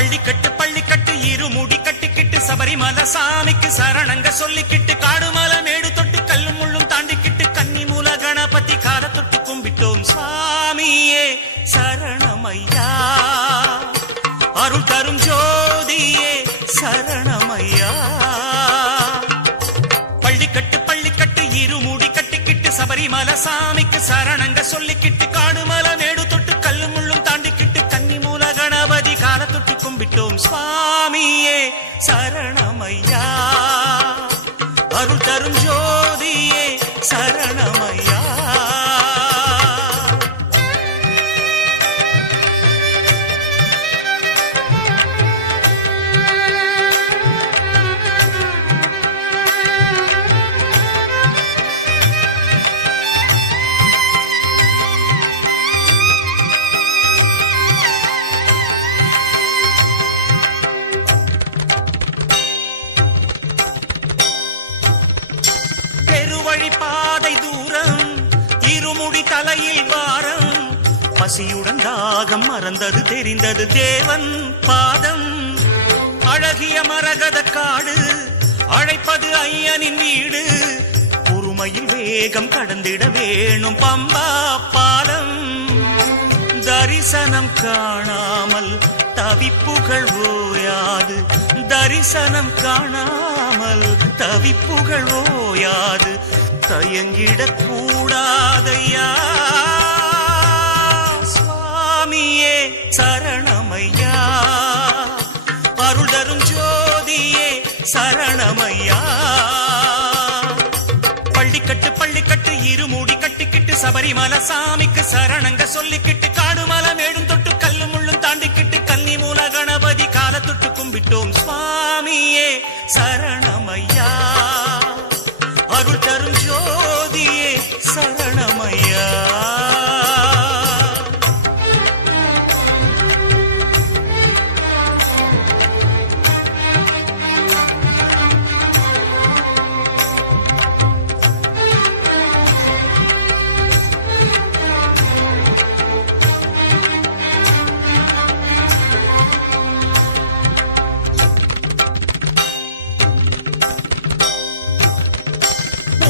பள்ளிக்கட்டு இருமுடி கட்டிக்கிட்டு சபரிமலை சாமிக்கு சரணங்க சொல்லிக்கிட்டு காடுமலை மேடு தொட்டு கல்லும் முள்ளும் தாண்டிக்கிட்டு கன்னி மூல கணபதி கால தொட்டு கும்பிட்டோம். சுவாமியே சரணமையா, அருள் தரும் ஜோதியே சரணமையா. பள்ளிக்கட்டு இருமுடி கட்டிக்கிட்டு சபரிமலை சாமிக்கு சரணங்க சொல்லிக்கிட்டு காடுமலை மேடு தொட்டு கல்லும் முள்ளும் தாண்டிக்கிட்டு கன்னி மூல கணபதி கால தொட்டு கும்பிட்டோம். சுவாமியே சரணமையா, அருள் தரும் ஜோதியே சரணமையா. பாதை தூரம் இருமுடி தலையில் வாரம் பசியுடன் தாகம் மறந்தது தெரிந்தது தேவன் பாதம். அழகிய மரகத காடு அழைப்பது ஐயனின் வீடு, பொறுமையில் வேகம் கடந்திட வேணும் பம்பா பாலம். தரிசனம் காணாமல் தவிப்புகள் ஓயாது, தரிசனம் காணாமல் தவிப்புகள் ஓயாது. தயங்கிடக் கூடாதையா சுவாமியே சரணமையா, அருள் தரும் ஜோதியே சரணமையா. பள்ளிக்கட்டு இருமுடி கட்டிக்கிட்டு சபரிமலை சாமிக்கு சரணங்க சொல்லிக்கிட்டு காடுமலை மேடும் தொட்டு கல்லும் முள்ளும் தாண்டிக்கிட்டு கன்னி மூல கணபதி கால தொட்டு கும்பிட்டோம். சுவாமியே சரணமையா, அருள் தரும் ஜோதியே சரணமையா.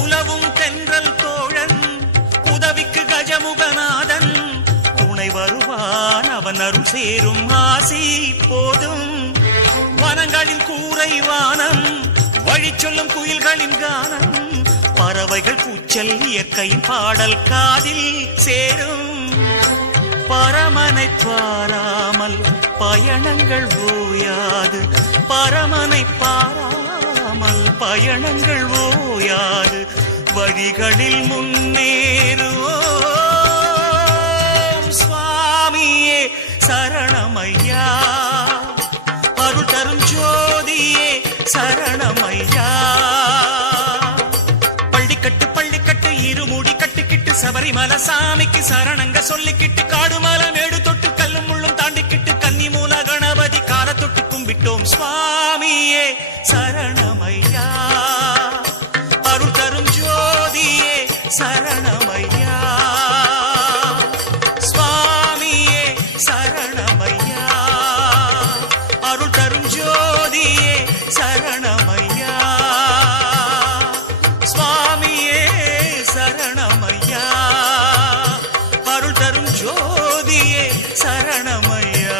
உலவும் தென்றல் தோழன் உதவிக்கு கஜமுகநாதன் துணை வருவான், அவன் அருள் சேரும் ஆசி போதும். வனங்களின் கூரை வானம் வழி சொல்லும் குயில்களின் கானம், பறவைகள் கூச்சல் இயற்கையின் பாடல் காதில் சேரும். பரமனை பாராமல் பயணங்கள் ஓயாது, பரமனை பாராமல் பயணங்கள் ஓயாது. வழிகளில் முன்னேறுவோம் சுவாமியே சரணமையா, அருள் தரும் ஜோதியே சரணமையா. பள்ளிக்கட்டு இருமுடி கட்டிக்கிட்டு சபரிமலை சாமிக்கு சரணங்க சொல்லிக்கிட்டு காடுமலை மேடு தொட்டு கல்லும் முள்ளும் தாண்டிக்கிட்டு கன்னி மூல கணபதி கால தொட்டு கும்பிட்டோம். சுவாமியே சரணமையா, அருள் தரும் ஜோதியே சரணமையா. சுவாமியே சரணமையா, அருள் தரும் ஜோதியே சரணமையா. சுவாமியே சரணமையா, அருள் தரும் ஜோதியே சரணமையா.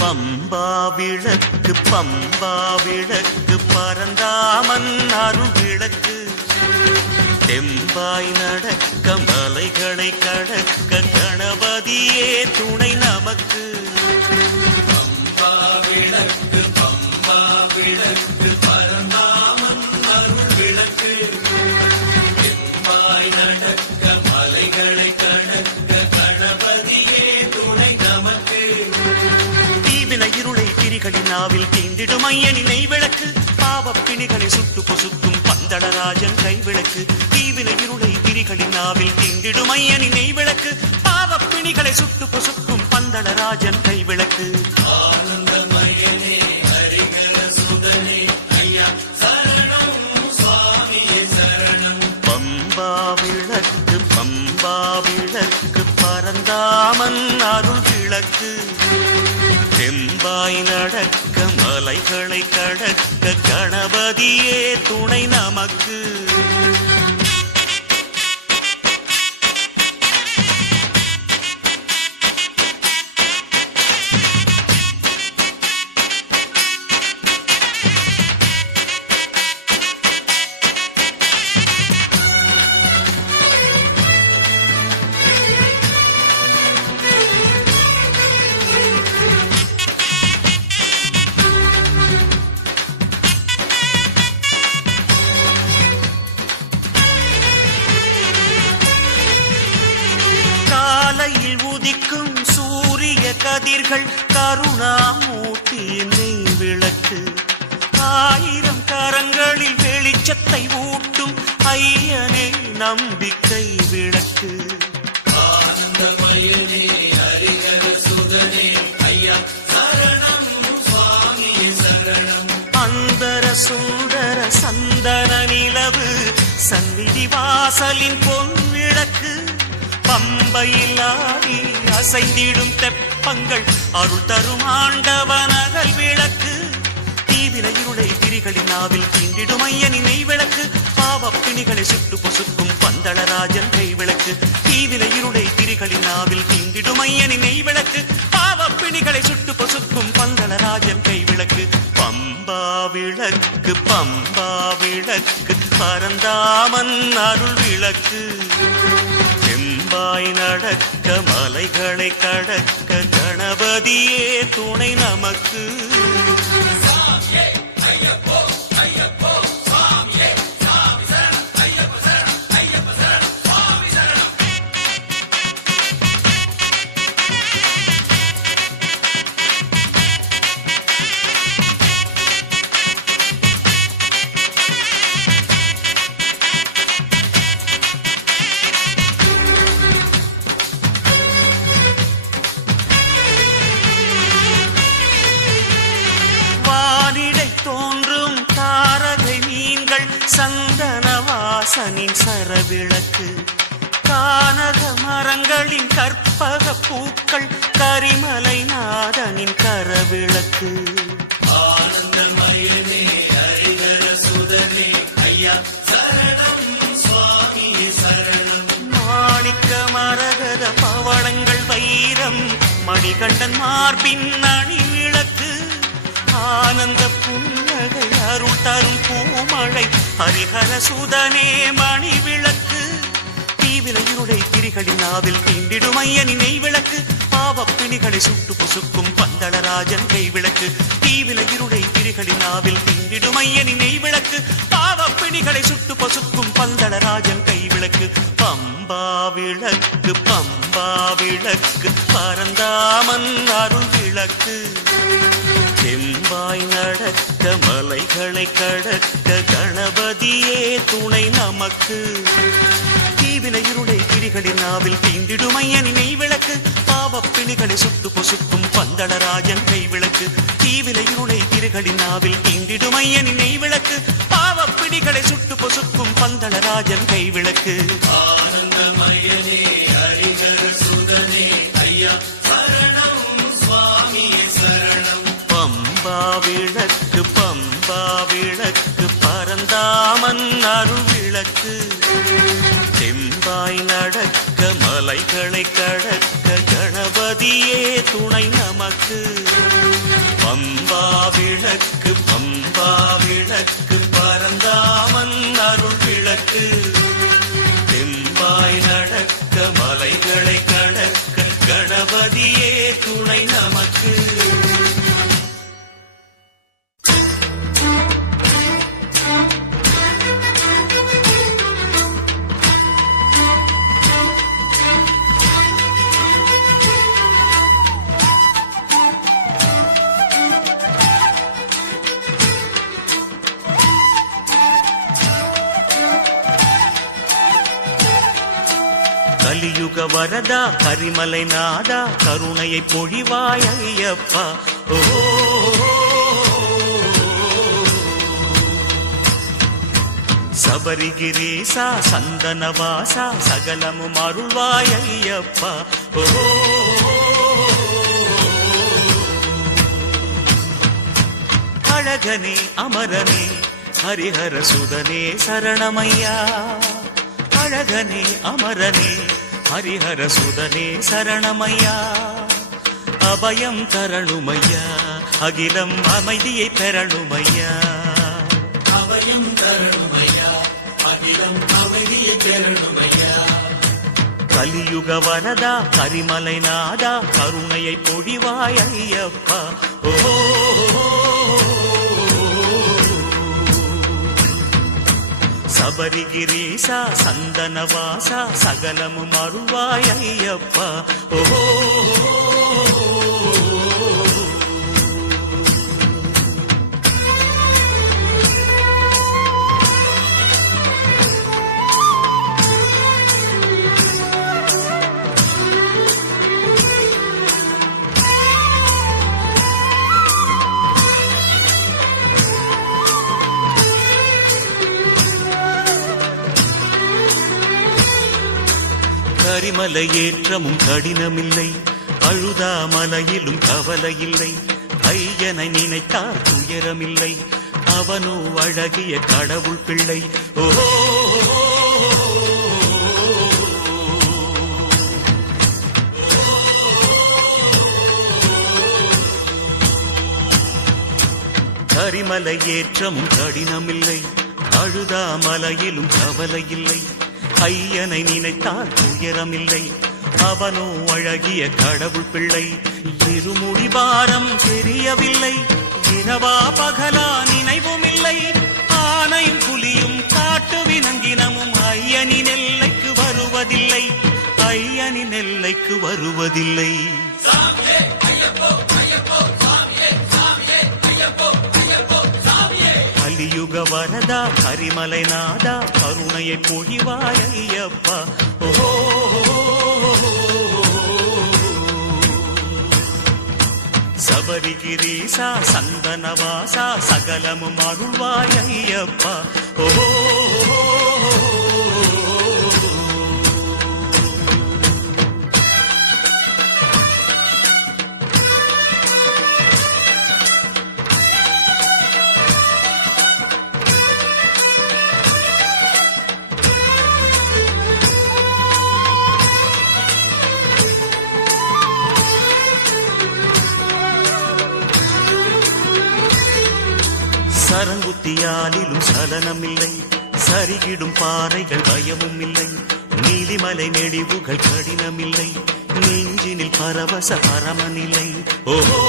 பம்பா விளக்கு பரந்தாமன் அருள் விளக்கு, தெம்பாய் நடக்க மலைகளை கடக்க கணபதியே துணை நமக்கு. பம்பா விளக்கு பரந்தாமன் அருள் விளக்கு, தெம்பாய் நடக்க திரிகளின் நாவில் தீண்டிடும் ஐயனி நெய் விளக்கு பாவப்பிணிகளை சுட்டு பொசுக்கும் பந்தளராஜன் கைவிளக்கு தீவினை இருளை திரிகளின் நாவில் தீண்டிடும் ஐயனி நெய் விளக்கு பாவப்பிணிகளை சுட்டு பொசுக்கும் பந்தளராஜன் கைவிளக்கு பம்பா விளக்கு பரந்தாமன் அருள் விளக்கு தெம்பாய் நடக்க மலைகளை கடக்க கணபதியே துணை நமக்கு உதிக்கும் சூரிய கதிர்கள் கருணாமூர்த்தி நெய் விளக்கு ஆயிரம் கரங்களில் வெளிச்சத்தை ஊட்டும் ஐயனே நம்பிக்கை விளக்கு அந்தர சுந்தர சந்தன நிலவு சந்நிதி வாசலின் பொன் விளக்கு பம்பையில் ஆடி அசைந்திடும் தெப்பங்கள் அருள் தரும் ஆண்டவனகல் விளக்கு தீவினை இருளை திரிகளின் நாவில் தீண்டிடும் ஐயனி நெய் விளக்கு பாவப்பிணிகளை சுட்டு பொசுக்கும் பந்தளராஜன் கை விளக்கு தீவினை இருளை திரிகளின் நாவில் தீண்டிடும் ஐயனி நெய் விளக்கு பாவப்பிணிகளை சுட்டு பொசுக்கும் பந்தளராஜன் கை விளக்கு பம்பா விளக்கு பரந்தாமன் அருள் விளக்கு தெம்பாய் நடக்க மலைகளை கடக்க கணபதியே துணை நமக்கு சந்தனவாசனின் சரவிளக்கு கானக மரங்களின் கற்பக பூக்கள் கரிமலை நாதனின் கரவிளக்கு மாணிக்க மரகத பவளங்கள் வைரம் மணிகண்டன் மார்பின் அணி விளக்கு ஆனந்த புன்னகை அருள் தரும் பூமழை ஹரிஹர சுதனே மணி விளக்கு தீவினை இருளை திரிகளின் நாவில் தீண்டிடும் ஐயனி நெய் விளக்கு பாவப்பிணிகளை சுட்டு பொசுக்கும் பந்தளராஜன் கை விளக்கு தீவினை இருளை திரிகளின் நாவில் தீண்டிடும் ஐயனி நெய் விளக்கு பாவப்பிணிகளை சுட்டு பொசுக்கும் பந்தளராஜன் கை விளக்கு பம்பா விளக்கு பரந்தாமன் அருள் விளக்கு தெம்பாய் நடக்க மலைகளை கடக்க கணபதியே துணை நமக்கு தீவினை இருளை திரிகளின் நாவில் தீண்டிடும் ஐயனி நெய் விளக்கு பாவப்பிணிகளை சுட்டு பொசுக்கும் பந்தளராஜன் கை விளக்கு தீவினை இருளை திரிகளின் நாவில் தீண்டிடும் ஐயனி நெய் விளக்கு பாவப்பிணிகளை சுட்டு பொசுக்கும் பந்தளராஜன் கை விளக்கு ஆனந்தமயனே ஹரிஹர சுதனே ஐயா பம்பா விளக்கு பரந்தாமன் அருள் விளக்கு தெம்பாய் நடக்க மலைகளை கடக்க கணபதியே துணை நமக்கு பம்பா விளக்கு பரந்தாமன் அருள் விளக்கு தெம்பாய் நடக்க மலைகளை கடக்க கணபதியே துணை நமக்கு கலியுக வரதா கரிமலை நாதா கருணையை பொழிவாய் ஐயப்பா. ஓ சபரிகிரீசா சந்தனவாசா சகலமும் அருள்வாய் ஐயப்பா. ஓ அழகனே அமரனே ஹரிஹர சுதனே சரணமையா. அழகனே அமரனே ஹரிஹர சுதனே சரணமையா. அபயம் தரணுமையா அகிலம் அமைதியை பெறணுமையா. அபயம் தரணுமையா அகிலம் அமைதியை பெறணுமையா. கலியுக வரதா கரிமலை நாதா கருணையை பொழிவாய் ஐயப்பா. ஓ சபரிகிரீசா சந்தனவாசா சகலமும் அருள்வாய் ஐயப்பா. ஓ கரிமலை ஏற்றமும் கடினமில்லை அழுதாமலையிலும் கவலையில்லை. ஐயனை நினைத்தார் துயரமில்லை அவனோ அழகிய கடவுள் பிள்ளை. ஓ கரிமலை ஏற்றமும் கடினமில்லை அழுதாமலையிலும் கவலையில்லை. ஐயனை நினைத்தால் துயரமில்லை அவனோ அழகிய கடவுள் பிள்ளை. இருமுடி பாரம் தெரியவில்லை இரவா பகலா நினைவும் இல்லை. ஆனையும் புலியும் காட்டு விலங்கினமும் ஐயனின் எல்லைக்கு வருவதில்லை. ஐயனின் எல்லைக்கு வருவதில்லை. கலியுக வரதா கரிமலை நாதா கருணையை பொழிவாய் ஐயப்பா. ஓ சபரிகிரீசா சந்தனவாசா சகலமும் அருள்வாய் ஐயப்பா. ஓ சரங்குத்தியாலிலும் சலனமில்லை சரிகிடும் பாறைகள் பயமும் இல்லை. நீலிமலை நெடிவுகள் கடினமில்லை நெஞ்சினில் பரவச பரமனில்லை. ஓஹோ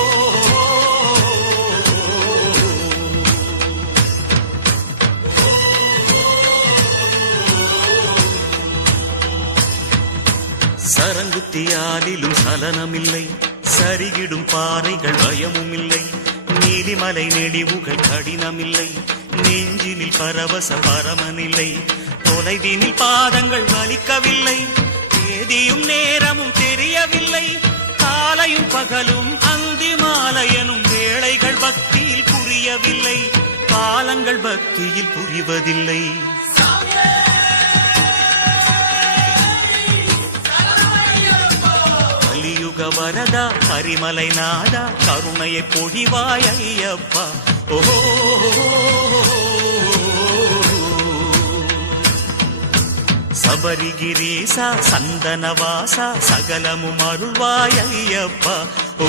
சரங்குத்தியாலிலும் சலனமில்லை சரிகிடும் பாறைகள் பயமும் இல்லை. நீலிமலை நெடிவுகள் கடினமில்லை நெஞ்சினில் பரவச பரமனில்லை. தொலைவினில் பாதங்கள் வலிக்கவில்லை தேதியும் நேரமும் தெரியவில்லை. காலையும் பகலும் அந்தி மாலையனும் வேளைகள் பக்தியில் புரியவில்லை. காலங்கள் பக்தியில் புரிவதில்லை. கலியுக வரதா கரிமலை நாதா கருணையை பொழிவாய் ஐயப்பா. ஓ சபரிகிரீசா சந்தனவாசா சகலமும் அருள்வாய் ஐயப்பா. ஓ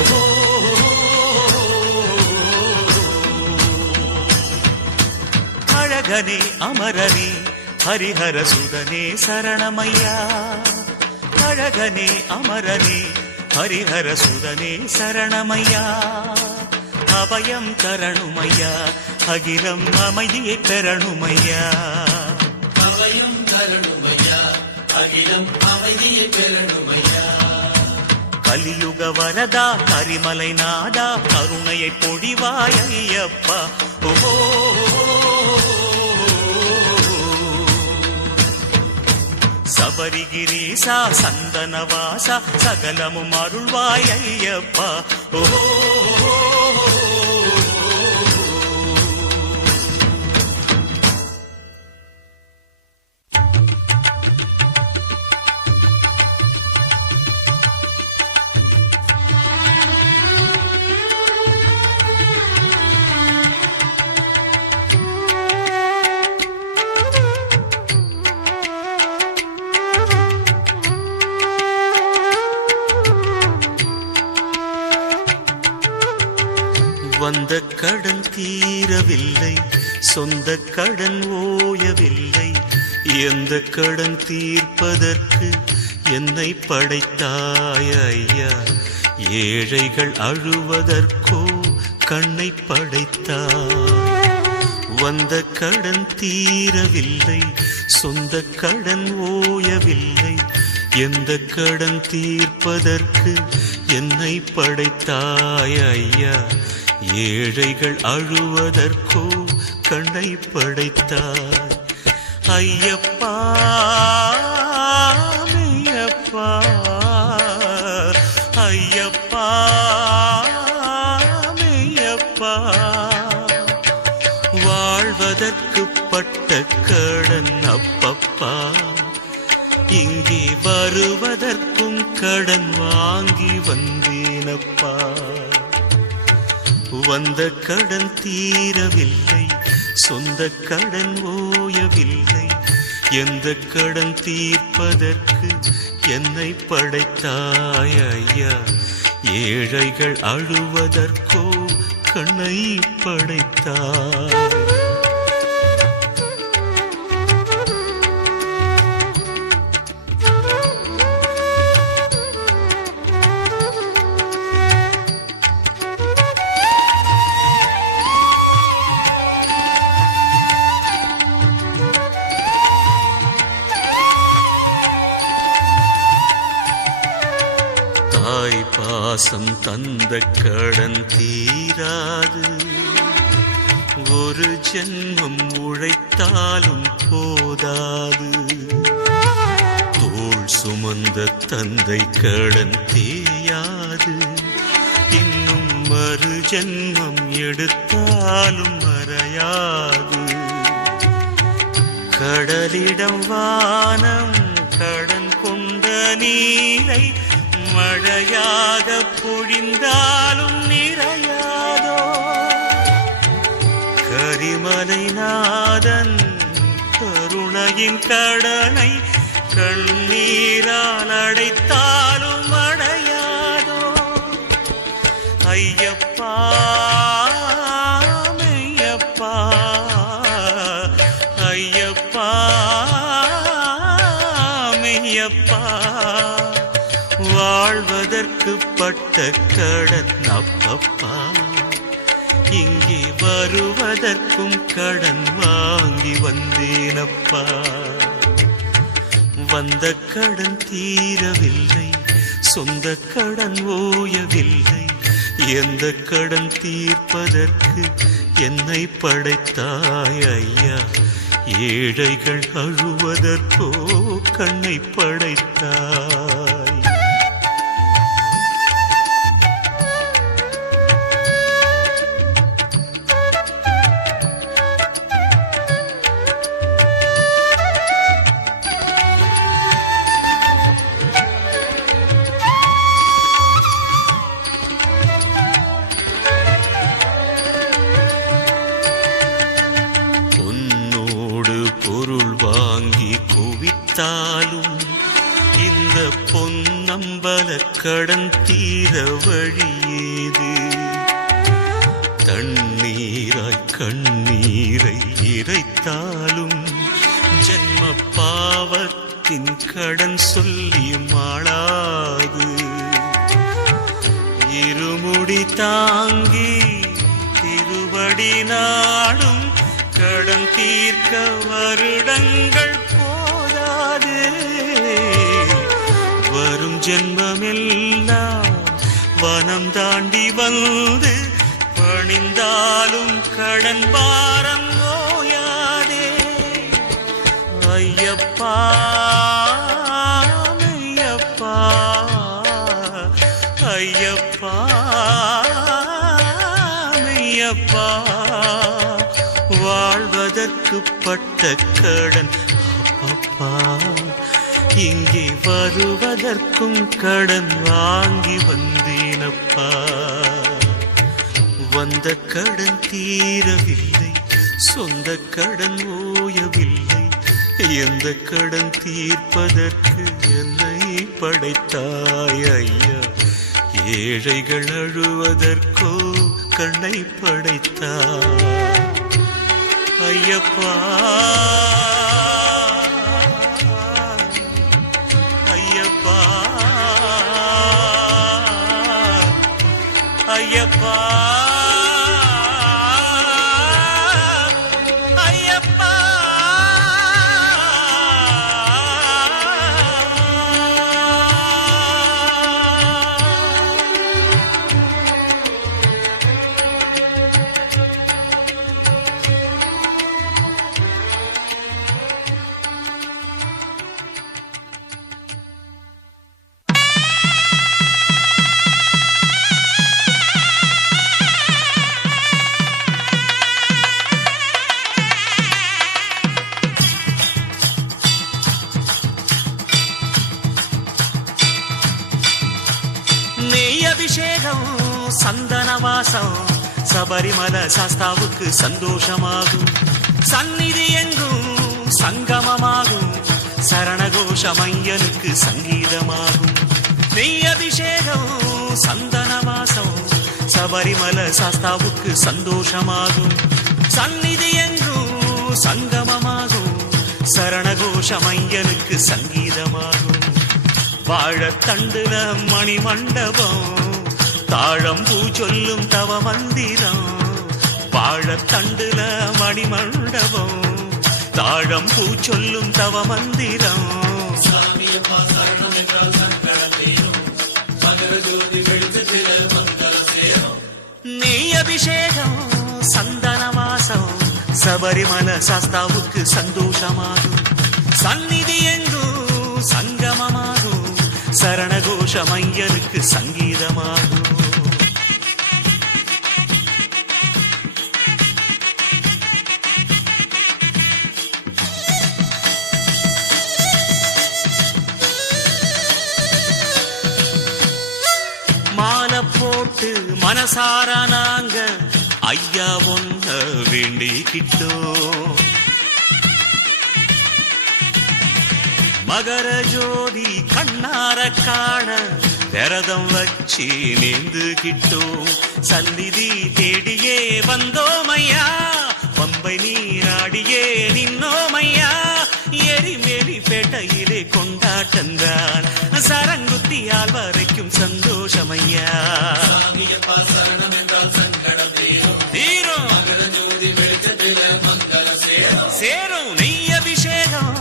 அழகனே அமரனே ஹரிஹர சுதனே சரணமையா. அழகனே அமரனே ஹரிஹர சுதனே சரணமையா. அபயம் தரணுமையா அகிலம் அமைதியை பெறணுமையா. அபயம் தரணுமையா அகிலம் அமைதியை பெறணுமையா. கலியுக வரதா கரிமலை நாதா கருணையை பொழிவாய் ஐயப்பா. ஓ சபரிகிரீசா சந்தனவாசா சகலமும் அருள்வாய் ஐயப்பா. ஓ வந்த கடன் தீரவில்லை, சொந்த கடன் ஓயவில்லை, எந்த கடன் தீர்ப்பதற்கு என்னை படைத்தாய் ஐயா. ஏழைகள் அழுவதற்கோ கண்ணை படைத்தாய். வந்த கடன் தீரவில்லை, சொந்த கடன் ஓயவில்லை, எந்த கடன் தீர்ப்பதற்கு என்னை படைத்தாய் ஐயா. ஏழைகள் அழுவதற்கோ கண்ணை படைத்தாய். ஐயப்பா மெய்யப்பா, ஐயப்பா மெய்யப்பா. வாழ்வதற்கு பட்ட கடன் அப்பப்பா, இங்கே வருவதற்கும் கடன் வாங்கி வந்தேனப்பா. வந்த கடன் தீரவில்லை, சொந்த கடன் ஓயவில்லை, எந்த கடன் தீர்ப்பதற்கு என்னை படைத்தாய் ஐயா. ஏழைகள் அழுவதற்கோ கண்ணை படைத்தாய். பாசம் தந்த கடன் தீராது, ஒரு ஜென்மம் உழைத்தாலும் போதாது. தோள் சுமந்த தந்தை கடன் தேயாது, இன்னும் மறு ஜென்மம் எடுத்தாலும் மறையாது. கடலிடம் வானம் கடன் கொண்ட நீரை மழையாக பொழிந்தாலும் நிறையாதோ. கரிமலை நாதன் கருணையின் கடனை கண்ணீரால் அடைத்தாலும் அடையாதோ. ஐயப்பா மெய்யப்பா, ஐயப்பா மெய்யப்பா. வாழ்வதற்கு பட்ட கடன் அப்பப்பா, இங்கே வருவதற்கும் கடன் வாங்கி வந்தேனப்பா. வந்த கடன் தீரவில்லை, சொந்த கடன் ஓயவில்லை, எந்த கடன் தீர்ப்பதற்கு என்னை படைத்தாய் ஐயா. ஏழைகள் அழுவதற்கோ கண்ணை படைத்தாய். குவித்தாலும் இந்த பொன்னம்பல கடன் தீர வழியேது. தண்ணீராய் கண்ணீரை இறைத்தாலும் ஜென்ம பாவத்தின் கடன் சொல்லி மாளாது. இருமுடி தாங்கி திருவடி நாடும் கடன் தீர்க்க வருடங்கள் போதாது. வரும் ஜென்மமெல்லாம் வனம் தாண்டி வந்து பணிந்தாலும் கடன் பாரம் ஓயாதே. ஐயப்பா எனக்கு பட்ட கடன் அப்பப்பா, இங்கே வருவதற்கும் கடன் வாங்கி வந்தேனப்பா. வந்த கடன் தீரவில்லை, சொந்த கடன் ஓயவில்லை, எந்த கடன் தீர்ப்பதற்கு என்னை படைத்தாய் ஐயா. ஏழைகள் அழுவதற்கோ கண்ணை படைத்தாய் ஐயப்பா. ஐயப்பா ஐயப்பா ஐயப்பா. அபிஷேகம் சந்தன வாசம் சபரிமல சாஸ்தாவுக்கு சந்தோஷமாகும். சந்நிதி எங்கும் சங்கமமாகும். சரணகோஷம் ஐயனுக்கு சங்கீதமாகும். நெய் அபிஷேகம் சந்தன வாசம் சபரிமல சாஸ்தாவுக்கு சந்தோஷமாகும். சந்நிதி எங்கும் சங்கமமாகும். சரணகோஷம் ஐயனுக்கு சங்கீதமாகும். வாழத்தண்டுல மணி மண்டபம் தாழம்பூ சொல்லும் தவ மந்திரம். வாழத்தண்டுல மணி மண்டபம் தாழம்பூ சொல்லும் தவ மந்திரம். நெய் அபிஷேகம் சந்தன வாசம் சபரிமல சாஸ்தாவுக்கு சந்தோஷமாகும். சந்நிதி எங்கும் சங்கமமாகும். சரணகோஷம் ஐயனுக்கு சங்கீதமாகும். மாலை போட்டு மனசார நாங்க ஐயா ஒன்ன வேண்டிக்கிட்டோம். மகர ஜோதி கண்ணார காண விரதம் வச்சு நேர்ந்துகிட்டோம். சந்நிதி தேடியே வந்தோமையா. பம்பை நீராடியே நின்னோமையா. எரிமேலி பேட்டையிலே கொண்டாட்டந்தான். சரங்குத்தியால் வரைக்கும் சந்தோஷமையா. தீரும் சேரும் நெய் அபிஷேகம்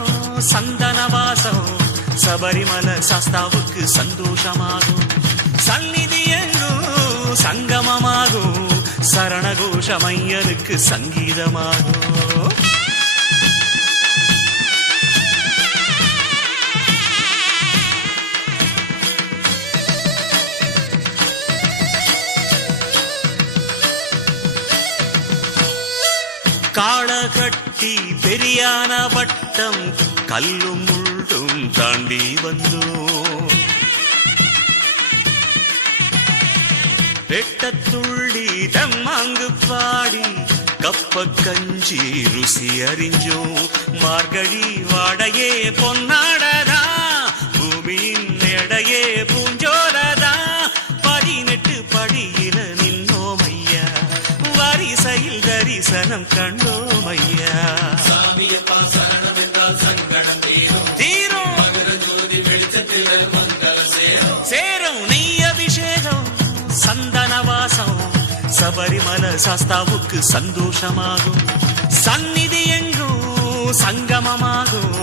சந்தன வாசம் சபரிமல சாஸ்தாவுக்கு சந்தோஷமாகும். சந்நிதி எங்கும் சங்கமமாகும். சரணகோஷம் ஐயனுக்கு சங்கீதமாகும். காள கட்டி பெரியான வட்டம் கல்லும் முள்ளும் தாண்டி வந்தோம். வெட்டத்துள்ளி தம்மாங்கு பாடி கப்ப கஞ்சி ருசி அறிஞ்சோம். மார்கழி வாடையே பொன்னாடதா. பூமியின் எடையே பூஞ்சோரதா. 18 படியில நின்னோமையா. வரிசையில் தரிசனம் கண்டோமையா. தீரும் சேரும் நெய் அபிஷேகம் சந்தன வாசம் சபரிமல சாஸ்தாவுக்கு சந்தோஷமாகும். சந்நிதி எங்கும் சங்கமமாகும்.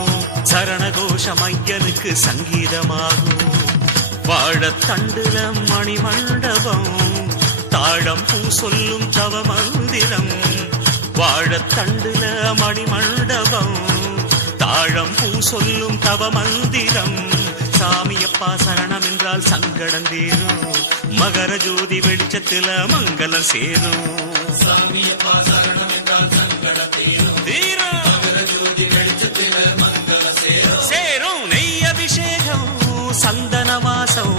சரணகோஷம் ஐயனுக்கு சங்கீதமாகும். வாழத்தண்டுல மணி மண்டபம் தாழம் பூ சொல்லும் தவ மந்திரம். வாழத்தண்டுல மணி மண்டபம் தாழம் பூ சொல்லும் தவ மந்திரம். சாமியப்பா சரணம் என்றால் சங்கடம் தீரும். மகர ஜோதி வெளிச்சத்தில மங்களம் சேரும். சாமியப்பா சரணம் என்றால் சங்கடம் தீரும். சந்தன வாசம்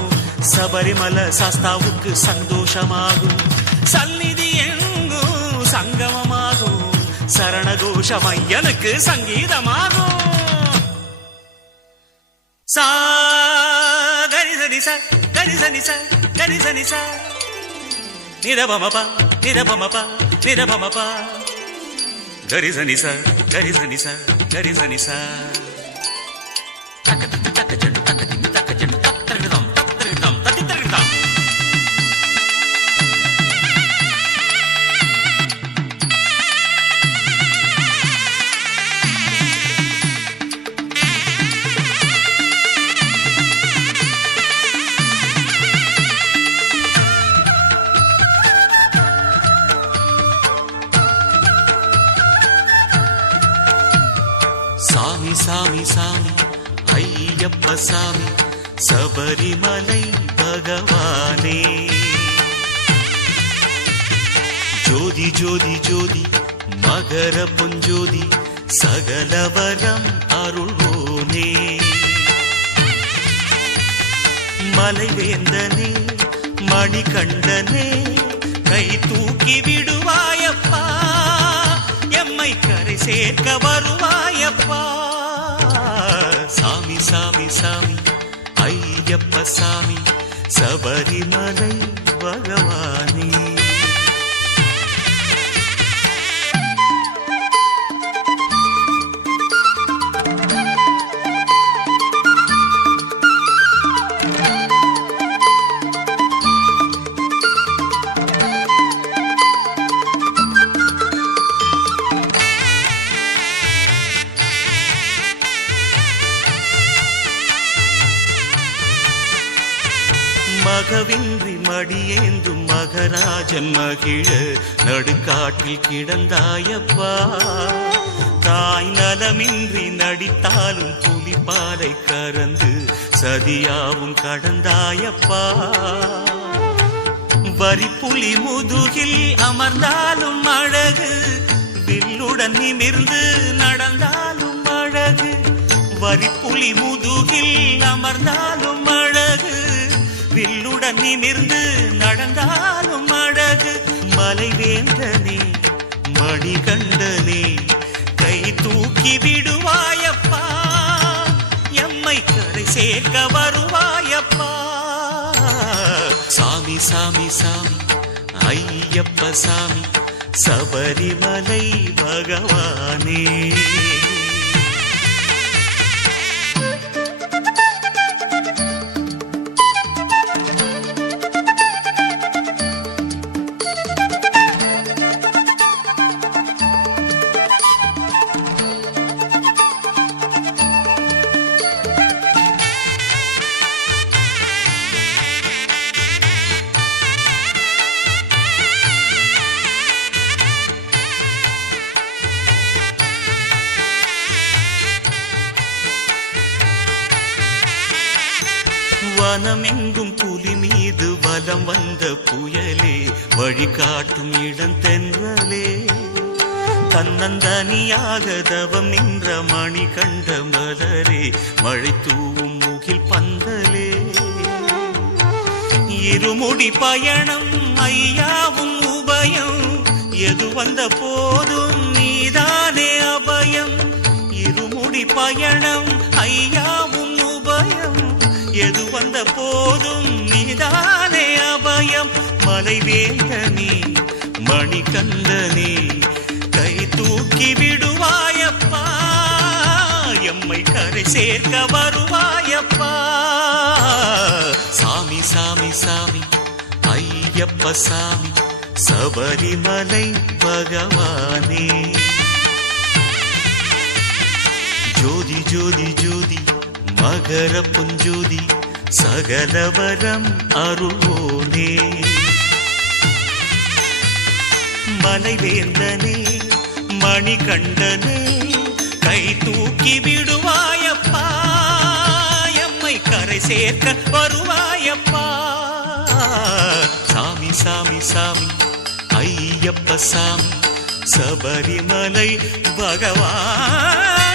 சபரிமல சாஸ்தாவுக்கு சந்தோஷமாகும். சந்நிதி எங்கும் சங்கமமாகும். சரணகோஷம் ஐயனுக்கு சங்கீதமாகும். சா கரிசனி ச கரிசனி ச கரிசனி ச நிரபமபா நிரபமபா நிரபமபா கரிசனி ச கரிசனி ச கரிசனி ச தக்கத்து தக்கச்செண்டு தக்கத்தின் தக்கச்செண்டு தத்தரிடம் தத்தரிடம் தத்தித்தரிடம். சாமி சாமி சாமி ஐயப்ப சாமி சபரிமலை பகவானே. ஜோதி ஜோதி ஜோதி மகர பொஞ்சோதி சகலவரம் அருள்வோனே. மலைவேந்தனே மணிகண்டனே கை தூக்கி விடுவாயப்பா. எம்மை கரை சேர்க்க வருவாயப்பா. சாமி சாமி சாமி ஐயப்ப சாமி சபரிமலை பகவானே. மகவின்றி மடியேந்தும் மகராஜன் மகிழ நடுக்காட்டில் கிடந்தாயப்பா. தாய் நலமின்றி நடித்தாலும் புலிப்பாலை கறந்து சதியாவும் கடந்தாயப்பா. வரிப்புலி முதுகில் அமர்ந்தாலும் அழகு. வில்லுடன் நிமிர்ந்து நடந்தாலும் அழகு. வரிப்புலி முதுகில் அமர்ந்தாலும் அழகு. வில்லுடன் நிமிர்ந்து நடந்தாலும் அழகு. மலைவேந்தனே மணிகண்டனே கை தூக்கி விடுவாயப்பா. எம்மை கரை சேர்க்க வருவாயப்பா. சாமி சாமி சாமி ஐயப்ப சாமி சபரிமலை பகவானே. வனமெங்கும் புலி மீது வலம் வந்த புயலே வழிகாட்டும் இளந்தென்றலே. தன்னந்தனியாக தவம் நின்ற மணிகண்ட மலரே மழை தூவும் முகில் பந்தலே. இருமுடி பயணம் ஐயாவும் உபயம். எது வந்த போதும் நீதானே அபயம். இருமுடி பயணம் ஐயாவும் உபயம். எது வந்த போதும் நீதானே அபயம். மலைவேந்தனே மணிகண்டனே கை தூக்கி விடுவாயப்பா. எம்மை கரை சேர்க்க வருவாயப்பா. சாமி சாமி சாமி ஐயப்ப சாமி சபரிமலை பகவானே. ஜோதி ஜோதி ஜோதி மகர பொஞ்சோதி சகலவரம் அருள்வோனே. மலைவேந்தனே மணிகண்டனே கை தூக்கி விடுவாயப்பா. எம்மை கரை சேர்க்க வருவாயப்பா. சாமி சாமி சாமி ஐயப்ப சாமி சபரிமலை பகவான்.